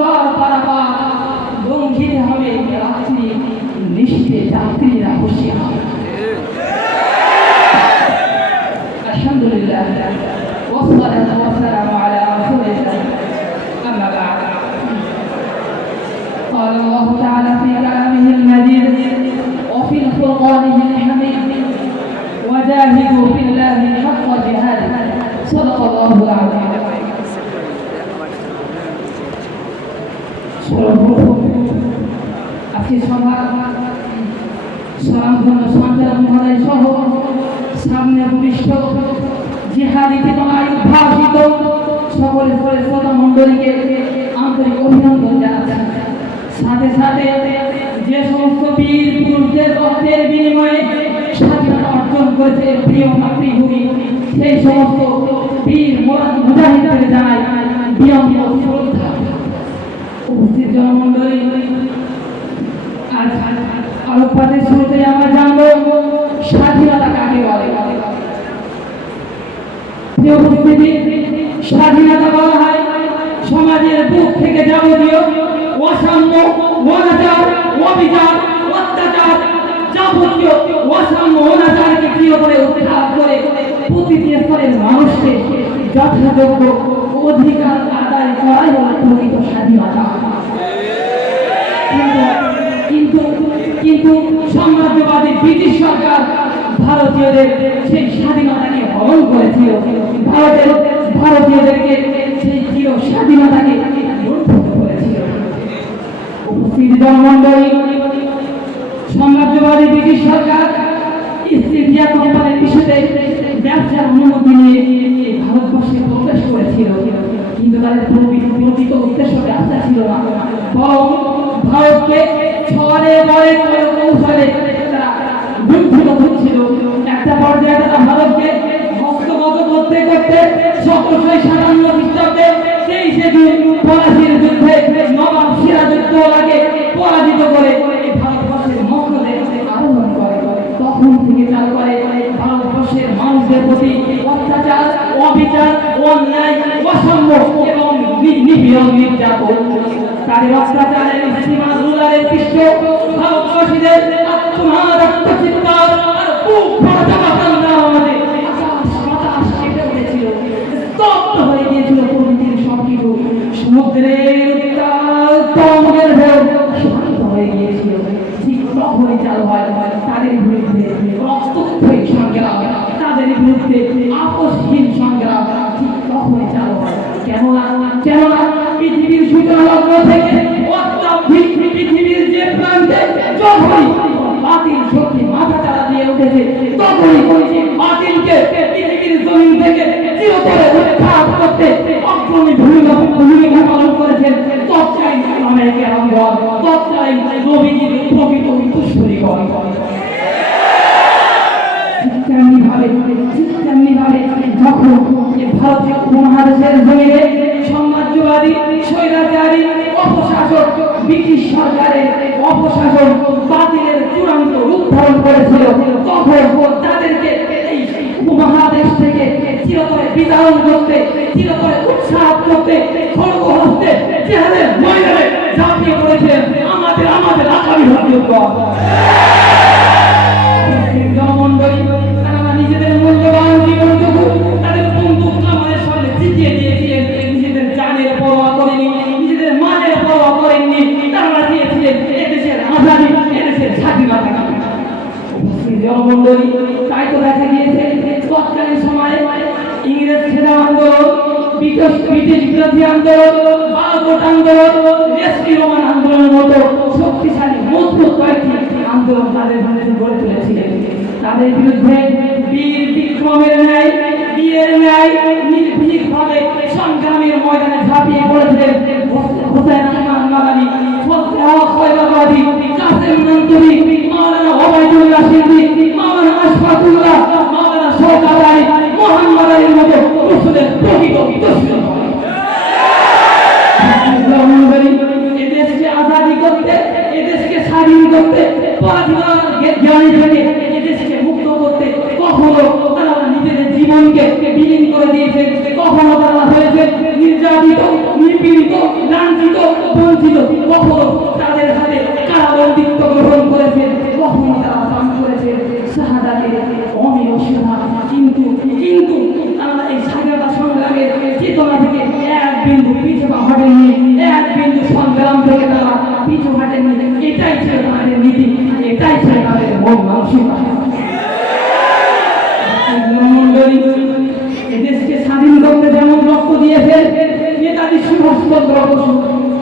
স্তর পারাপার লঙ্ঘিত হবে রাত্রি নিশীথে যাত্রীরা হুঁশিয়ার। আলহামদুলিল্লাহ ওয়াসসালাতু ওয়াসসালামু আলা রাসূলিল্লাহ আম্মা বা'দ। قال الله تعالى في كلامه المجيد وفي فرقانه الحميد وجاهدوا في الله حق جهاده صدق الله العظيم। আজকে সভা স্বনামধন্য সঞ্চালক মহোদয় সহ সামনে ভূমিষ্ঠ জিহাদি চেতনায় উদ্ভাসিত সকল শ্রোতা মণ্ডলীকে আন্তরিক অভিনন্দন জানাচ্ছি। সাথে সাথে যে সমস্ত বীর পুরুষদের রক্তের বিনিময়ে স্বাধীনতা অর্জন করেছে প্রিয় মাতৃভূমি, সেই সমস্ত বীর মুজাহিদদের জানাই বিনম্র শ্রদ্ধা। উপস্থিত জনমণ্ডলী, আজ আলোকপাতের শুরুতে আমরা জানবো স্বাধীনতা কাকে বলে। প্রিয় উপস্থিতি, স্বাধীনতা বলা হয় সমাজের বুক থেকে যাবতীয় অসাম্য, অনাচার, অবিচার, অত্যাচার, যাবতীয় অসাম্য অনাচারকে চিরতরে উৎখাত করে প্রতিটি স্তরের মানুষকে যথাযোগ্য অধিকার আদায় করাই হলো প্রকৃত স্বাধীনতা। কিন্তু সাম্রাজ্যবাদী ব্রিটিশ সরকার ভারতীয়দের সেই স্বাধীনতাকে হরণ করেছিল, ভারতীয়দেরকে সেই চির স্বাধীনতাকে লুণ্ঠিত করেছিল। উপস্থিত জনমণ্ডলী, সাম্রাজ্যবাদী ব্রিটিশ সরকার ইস্ট ইন্ডিয়া কোম্পানির ইস্যুতে ব্যবসার অনুমতি নিয়ে ভারতবর্ষে প্রবেশ করেছিল, কিন্তু তাদের প্রকৃত উদ্দেশ্য ব্যবসা ছিল না, বরং ভারতকে ছড়ে বড়ে কৌশলে তারা লুণ্ঠিত হচ্ছিল। একটা পর্যায়ে তারা ভারতকে হস্তগত করতে করতে 1757 খ্রিস্টাব্দে 23শে জুন পলাশীর যুদ্ধে নবাব সিরাজউদ্দৌলাকে পরাজিত করে ভারতবর্ষের মক্কেলে আরোহণ করে। তখন থেকে চালু করে ভারতবর্ষের মানুষদের প্রতি অত্যাচার, অবিচার, অন্যায়, অসাম্য এবং নিপীড়ন, নির্যাতন। তাদের অত্যাচারের সীমা রুলারের পৃষ্ঠ ভারতবাসীদের আত্মচিৎকার আর বুক ফাটা কান্নার আওয়াজে আকাশ বাতাস কেঁপে উঠেছিল, স্তব্ধ হয়ে গিয়েছিল প্রকৃতির সবকিছু। সমুদ্রের উত্তাল তরঙ্গের ঢেউ শান্ত হয়ে গিয়েছিল। ঠিক তখনই চালু হয় তাদের বিরুদ্ধে রক্তক্ষয়ী সংগ্রাম, তাদের বিরুদ্ধে আপোষহীন সংগ্রাম। ঠিক তখনই চালু হয়। কেননা পৃথিবীর সূচনা লগ্ন থেকে অত্যাধিক পৃথিবীর যে প্রান্তে যখনই বাতিল শক্তি মাথা চাড়া দিয়ে উঠেছে, তখনই বাতিলকে পৃথিবীর জমিন থেকে চিরতরে উৎখাত করতে অগ্রণী ভূমিকা পালন করেছেন তৎকালীন ইসলামের কেরামগণ, তৎকালীন নবীজির প্রকৃত উত্তরসূরিগণ। তেমনিভাবে যখন ভারতীয় উপমহাদেশের জমিনে সাম্রাজ্যবাদী স্বৈরাচারী অপশাসক ব্রিটিশ সরকারের অপশাসন বাতিলের চূড়ান্ত রূপ ধারণ করেছিল, তখন তাদেরকে এই উপমহাদেশ থেকে চিরতরে বিতাড়ন করতে, চিরতরে উৎসাহ করতে খড়গহস্তে জিহাদের ময়দানে ঝাঁপিয়ে পড়েছিলেন আমাদের আগামী ভারতীয়গণ। নিজেদের মূল্যবান জীবনটুকু তাদের বন্দুক আমাদের সামনে জিতিয়ে দিয়েছিলেন, নিজেদের জানের পরোয়া করেনি, নিজেদের মানের পরোয়া করেননি। তারা দিয়েছিলেন এদেশের আজাদী, এদেশের স্বাধীনতা। জনমণ্ডলী, তাই তো দেখা গিয়েছে তৎকালীন সময়ে ইংরেজ ছেড়া আন্দোলন, ব্রিটিশ বিরোধী আন্দোলন, বালকোট আন্দোলন, রেস্কি রোমান আন্দোলনের মতো শক্তিশালী মজবুত কয়েকটি আন্দোলন তাদের বিরুদ্ধে গড়ে তুলেছিলেন। তাদের বিরুদ্ধে বীর বিক্রমের ন্যায়, বীরের ন্যায় নির্ভীকভাবে সংগ্রামের ময়দানে ঝাঁপিয়ে পড়েছিলেন হোসেন আহমদ মাদানী, খয়বাবাদী, কাসেম নানতুরি, মাওলানা ওবায়দুল্লাহ সিদ্দিকী, মাওলানা আশফাকুল্লাহ, মাওলানা শওকত আলী, মোহাম্মদ আলীর মতো রসুলের প্রকৃত দুশমন। এদেশকে আজাদি করতে, এদেশকে স্বাধীন করতে, পরাধীনতার জ্ঞানী থেকে এদেশকে মুক্ত করতে কখনো তারা নিজেদের জীবনকে বিলীন করে দিয়েছে, কখনো তারা হয়েছে নির্যাতিত, নিপীড়িত, লাঞ্ছিত বঞ্চিত, কখনো তাদের হাতে কারাবন্দিত্ব গ্রহণ করেছে, কখনো তারা পান করেছে শাহাদাতের অমিয় সুধা। কিন্তু কিন্তু তারা এই স্বাধীনতা সংগ্রামের চেতনা থেকে এক বিন্দু পিছু হটেনি, এক বিন্দু সংগ্রাম থেকে তারা পিছু হটেনি। এটাই ছিল তাদের নীতি, এটাই ছিল তাদের মন মানসিকতা। এদেশকে স্বাধীন করতে যেমন রক্ত দিয়েছে নেতাজি সুভাষচন্দ্র বসু,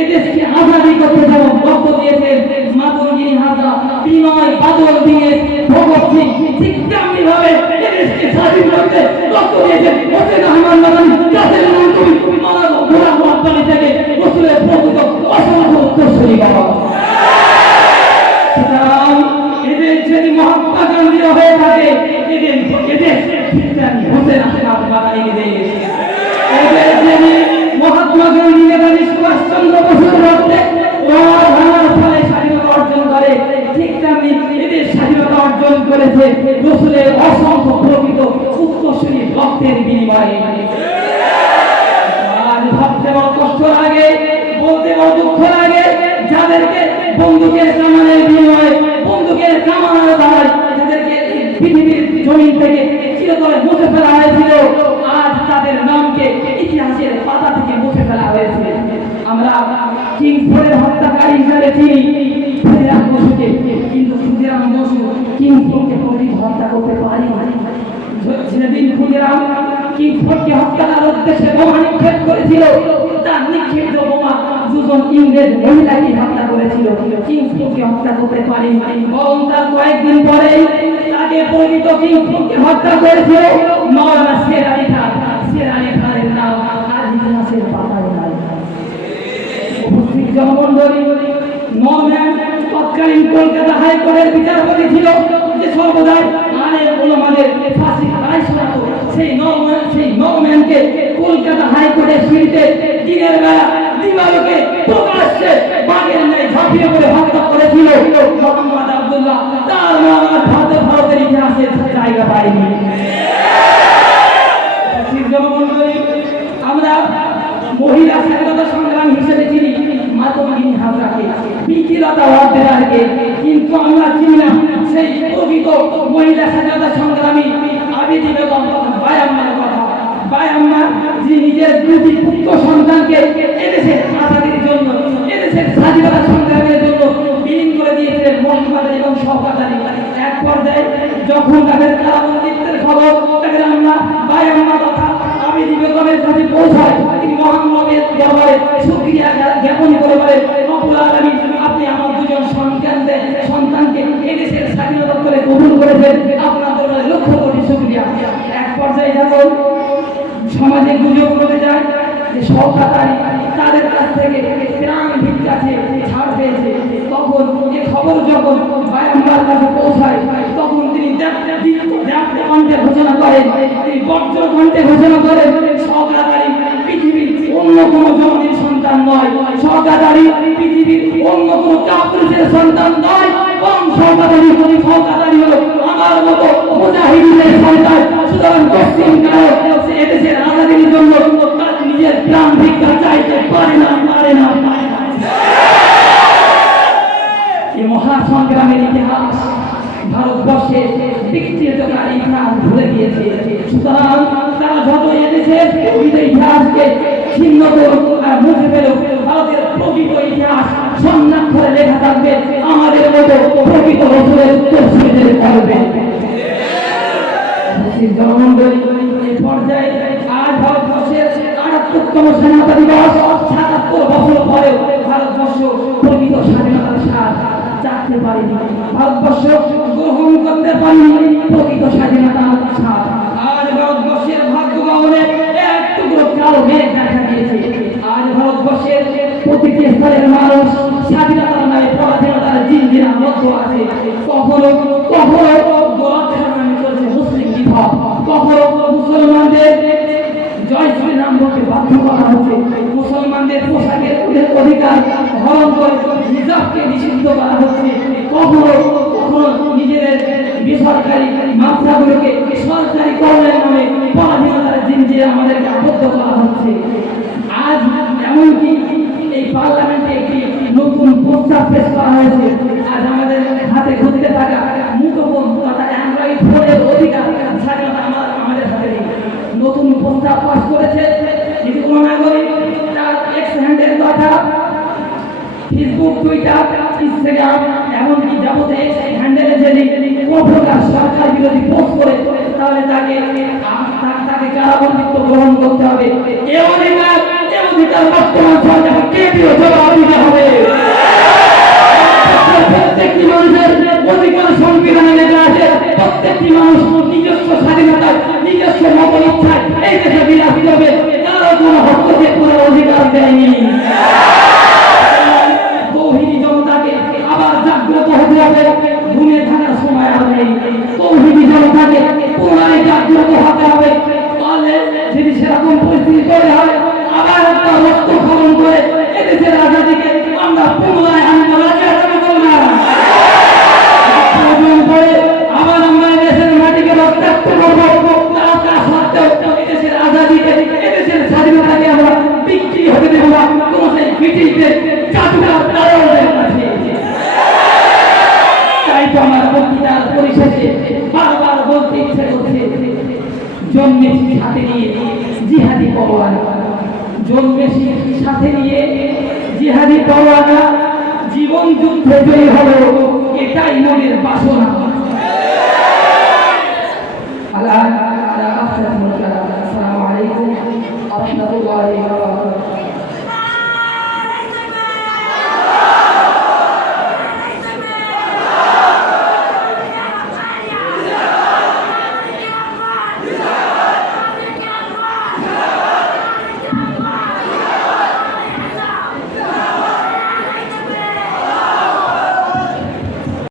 এদেশকে আজাদি করতে যেমন রক্ত দিয়েছে মাতঙ্গিনী হাজরা, বিনয় বাদল দিয়ে, ভগৎ সিং, ঠিক তেমনি ভাবে এদেশকে স্বাধীন করতে রক্ত দিয়েছে হোসেন আহমদ মাদানী, কাসেম নজরুল, মাওলানা গোলাম আব্বাসী থেকে রসুলের প্রকৃত অসংখ্য উত্তরসূরি বাবা। এদের যদি মহাত্মা গান্ধী হয়ে থাকে, এদের হোসেন আহমদ মাদানী দিয়ে গেছে। এদের যদি মহাত্মা গান্ধী নেতাজি সুভাষচন্দ্র বসুর রক্তে ফলে স্বাধীনতা অর্জন করে, ঠিক তেমনি এদের স্বাধীনতা অর্জন করেছে রসুলের অসংখ্য প্রকৃত উত্তরসূরি রক্তের বিনিময়ে। আজ ভাবতে বড় কষ্ট লাগে, বলতে বড় দুঃখ লাগে, যাদেরকে বন্দুকের কামানের বিনিময়ে, বন্দুকের কামানের দ্বারা যাদেরকে পৃথিবীর জমিন থেকে চিরতরে মুছে ফেলা হয়েছিল, আজ তাদের নামকে ইতিহাসের পাতা থেকে মুছে ফেলা হয়েছে। আমরা কিংসফোর্ডের হত্যাকারী হিসাবে চিনি ক্ষুদিরাম বসুকে, কিন্তু ক্ষুদিরাম বসু কিংসফোর্ডকে কোনোদিন হত্যা করতে পারেনি। যেদিন ক্ষুদিরাম কিংসফোর্ডকে হত্যা করার উদ্দেশ্যে বোমা নিক্ষেপ করেছিল, তার নিক্ষেপিত বোমা দুজন ইংরেজ মহিলাকে হত্যা করেছিল, কিংসফোর্ডকে হত্যা করতে পারেনি। বরং তার কয়েকদিন পরেই তাকে পরিচিত কিংসফোর্ডকে হত্যা করেছিল মাওলানা শের আলী খান। শের আলী খানের নাম আজ ইতিহাসের পাতায় নাই। উপস্থিত জনমণ্ডলী, নরম্যান তৎকালীন কলকাতা হাইকোর্টের বিচারপতি ছিল, যে সর্বদাই আলেম ওলামাদের ফাঁসির রায় শোনাতো। সেই নরম্যানকে কলকাতা হাইকোর্টের সিঁড়িতে দিনের বেলা দিবালোকে প্রকাশ্যে বাঘের ন্যায় ঝাঁপিয়ে পড়ে হত্যা করেছিল মোহাম্মদ আব্দুল্লাহ। তার ভারতের ইতিহাসে জায়গা পায়নি। জনমণ্ডলী, আমরা মহিলা স্বাধীনতা সংগ্রাম হিসেবে চিনি মাতঙ্গিনী হাজরাকে, বিকিলতা ওয়াদ্দেদারকে, কিন্তু আমরা চিনি না সেই প্রকৃত মহিলা স্বাধীনতা সংগ্রামী আবিদি বেগম বায়াম্মার কথা। বায়াম্মা যিনি নিজের দুটি পুত্র সন্তানকে এদেশের আজাদির জন্য, এদেশের স্বাধীনতা সংগ্রামের জন্য বিলীন করে দিয়েছিলেন মোহাম্মদ এবং শওকত আলী। এক পর্যায়ে যখন তাদের কারাবন্দিত্বের খবর তাদের আমরা বায়াম্মা কথা আবিদি বেগমের কাছে পৌঁছায়, তিনি মোহাম্মদের দরবারে শুকরিয়া জ্ঞাপন করে বলেন, রব্বুল আলামিন আপনি আমার দুজন সন্তানকে এদেশের স্বাধীনতা করে কবুল করেছেন, আপনার দরবারে লক্ষ কোটি শুকরিয়া। এক পর্যায়ে যখন সমাজে গুজব বলে যায় যে শওকত আলী তাদের কাছ থেকে প্রাণ ভিক্ষা ছাড় পেয়েছে, তখন এই খবর যখন বায়াম্মার কাছে পৌঁছায়, তখন তিনি কণ্ঠে ঘোষণা করেন, তিনি বজ্র কণ্ঠে ঘোষণা করেন, শওকত আলী পৃথিবীর অন্য কোনো জননীর সন্তান নয়, শওকত আলী পৃথিবীর অন্য কোনো কাপুরুষের সন্তান নয়, বরং শওকত আলী হলো আমার মতো মুজাহিদের সন্তান। সুতরাং পশ্চিম কালে সে এদেশের আজাদির জন্য তার নিজের প্রাণ ভিক্ষা চাইতে পারে না। এই মহাসংগ্রামের ইতিহাস ভারতবর্ষের বিকৃতকার ইতিহাস ভুলে গিয়েছে। সুতরাং তারা যত এদেশের ইতিহাসকে ছিন্ন করুক আর মুছে ফেলুক, ভারতের প্রকৃত ইতিহাস স্বর্ণাক্ষরে লেখা থাকবে আমাদের মতো প্রকৃত রসুলের উত্তরসূরিদের করবে। জনমণ্ডলী, এই পর্যায়ে আজ ভারতবর্ষের ৭৮তম স্বাধীনতা দিবস, ৭৭ বছর পরেও ভারতবর্ষ প্রকৃত স্বাধীনতার স্বাদ চাকতে পারেনি, ভারতবর্ষ গ্রহণ করতে পারেনি প্রকৃত স্বাধীনতার স্বাদ। আজ ভারতবর্ষের ভাগ্য ভবনে এক টুকরো কালো মেঘ দেখা দিয়েছে। আজ ভারতবর্ষের প্রতিটি স্তরের মানুষ স্বাধীনতার নামে পরাধীনতার জিনজিরা মধ্য আছে। কখনো মুসলিম বিভাগ, কখনো মুসলমানদের জয় শ্রীরাম বলতে বাধ্য করা হচ্ছে, মুসলমানদের পোশাকের অধিকার হরণ করে হিজাবকে নিষিদ্ধ করা হচ্ছে, কখনো নিজেদের বেসরকারি মাদ্রাসাগুলোকে সরকারি করণের নামে পরাধীনতার জিনজিরে আমাদেরকে আবদ্ধ করা হচ্ছে। আজ এমনকি এই পেশ করা হয়েছে। আজ আমাদের হাতে ঘুরতে থাকা মুঠোফোন তথা অ্যান্ড্রয়েড ফোনের অধিকার স্বাধীনতা আমাদের হাতে নেই। নতুন প্রস্তাব পাশ করেছে যদি কোনো নাগরিক তার এক্স হ্যান্ডেল তথা ফেসবুক, টুইটার, ইনস্টাগ্রাম এমনকি যাবতীয় এক্স হ্যান্ডেলে যদি কোনো প্রকার সরকার বিরোধী পোস্ট করে তাহলে তাকে কারাবন্দিত্ব গ্রহণ করতে হবে। এ অধিকার বর্তমান সরকারকে জবাব দিতে হবে। প্রত্যেকটি মানুষের অধিকার সংবিধানে লেখা আছে। প্রত্যেকটি মানুষ নিজস্ব স্বাধীনতায় নিজস্ব মত ইচ্ছায় এই দেশে বিরাজ করবে, কারো কোনো হস্তক্ষেপ করার অধিকার দেয়নি। তৌহিদি জনতাকে আবার জাগ্রত হতে হবে, ঘুমিয়ে থাকার সময় আর নেই। তৌহিদি জনতাকে পুনরায় জাগ্রত হতে হবে। তাহলে যদি সেরকম পরিস্থিতি তৈরি হয় আবার একটা রক্তক্ষরণ করে এদেশের আজাদিকে আমরা পুনরায় আনবো না। আবার আমরা এদেশের মাটিকে রক্তাক্ত করবো। তার সত্ত্বেও এদেশের আজাদিকে এদেশের স্বাধীনতাকে আমরা বিক্রি হতে দেবো না কোনো সেই ব্রিটিশদের জাদুঘর দালালদের কাছে। তাই তো আমার বক্তৃতার পরিশেষে বারবার বলতে ইচ্ছে করছে, জন্মেছি সাথে নিয়ে জিহাদি পরোয়ানা, জন্মেছি সাথে নিয়ে জিহাদি পরোয়ানা, জীবন যুদ্ধে জয়ী হলো এটাই মনের বাসনা। আল্লাহ